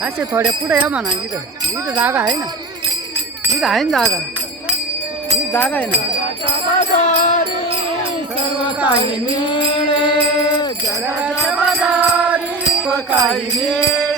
아이 돌려 뿌려야만 한 이거 이거 나가 아니나 이거 아닌 나가 이거 나가 아나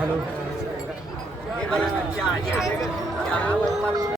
हेलो